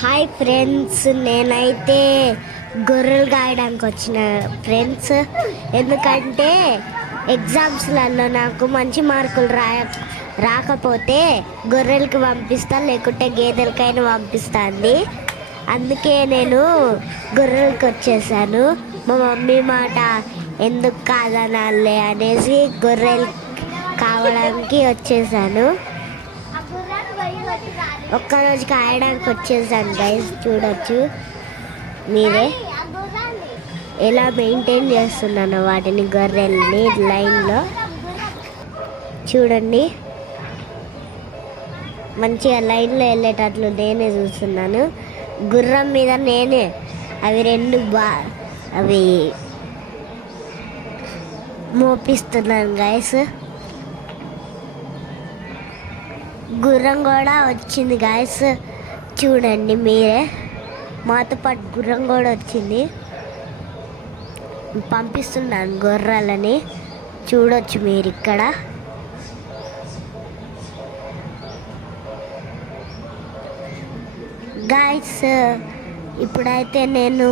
Hi friends, నేనైతే గొర్రెలు కాయడానికి వచ్చిన ఫ్రెండ్స్. ఎందుకంటే ఎగ్జామ్స్లలో నాకు మంచి మార్కులు రాకపోతే గొర్రెలకి పంపిస్తా, లేకుంటే గేదెలకైనా పంపిస్తాంది. అందుకే నేను గొర్రెలకి వచ్చేసాను. మా మమ్మీ మాట ఎందుకు కాదనాలే అనేసి గొర్రెలు కావడానికి వచ్చేసాను. ఒక్కరోజు కాయడానికి వచ్చేసాను గైస్. చూడొచ్చు మీరే ఎలా మెయింటైన్ చేస్తున్నాను వాటిని, గొర్రెల్ని లైన్లో చూడండి. మంచిగా లైన్లో వెళ్ళేటట్లు నేనే చూస్తున్నాను. గుర్రం మీద నేనే అవి రెండు అవి మోపిస్తున్నాను గైస్. గుర్రం కూడా వచ్చింది గాయస్, చూడండి మీరే. మాతో పాటు గుర్రం కూడా వచ్చింది. పంపిస్తున్నాను గొర్రెలని, చూడొచ్చు మీరు ఇక్కడ. గాయస్ ఇప్పుడైతే నేను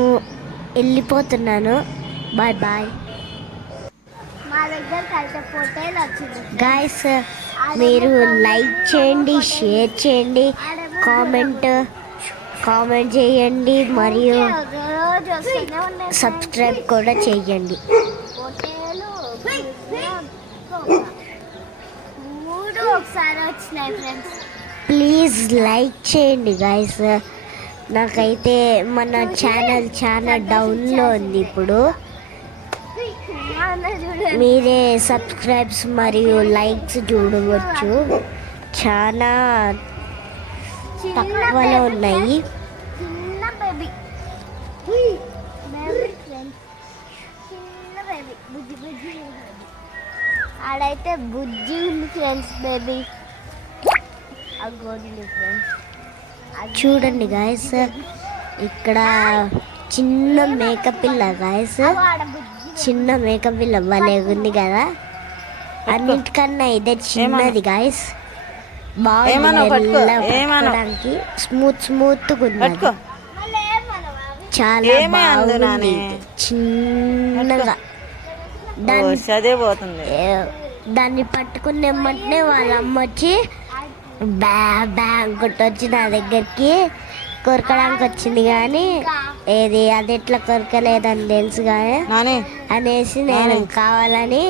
వెళ్ళిపోతున్నాను. Bye bye. మా దగ్గర గాయస్ మీరు లైక్ చేయండి, షేర్ చేయండి, కామెంట్ చేయండి, మరియు సబ్స్క్రైబ్ కూడా చేయండి. ప్లీజ్ లైక్ చేయండి గాయస్. నాకైతే మన ఛానల్ చాలా డౌన్లో ఉంది ఇప్పుడు. మీరే సబ్స్క్రైబ్స్ మరియు లైక్స్ చూడవచ్చు, చాలా తక్కువలో ఉన్నాయి. ఆడైతే బుజ్జి ఉంది ఫ్రెండ్స్, బేబీ చూడండి గాయస్. ఇక్కడ చిన్న మేకపిల్ల గాయస్, చిన్న మేకపిల్ల భలే ఉంది కదా. అన్నిటికన్నా ఇదే చిన్నది గాయస్. బాగుంది, స్మూత్ ఉంది, చాలా బాగుంది. చిన్నగా దాన్ని పట్టుకునేమంటే వాళ్ళ అమ్మ వచ్చి కొట్టొచ్చి నా దగ్గరికి కొరకడానికి వచ్చింది. కానీ అది ఎట్లా కొరకలేదని తెలుసు కానీ అనేసి నేను కావాలని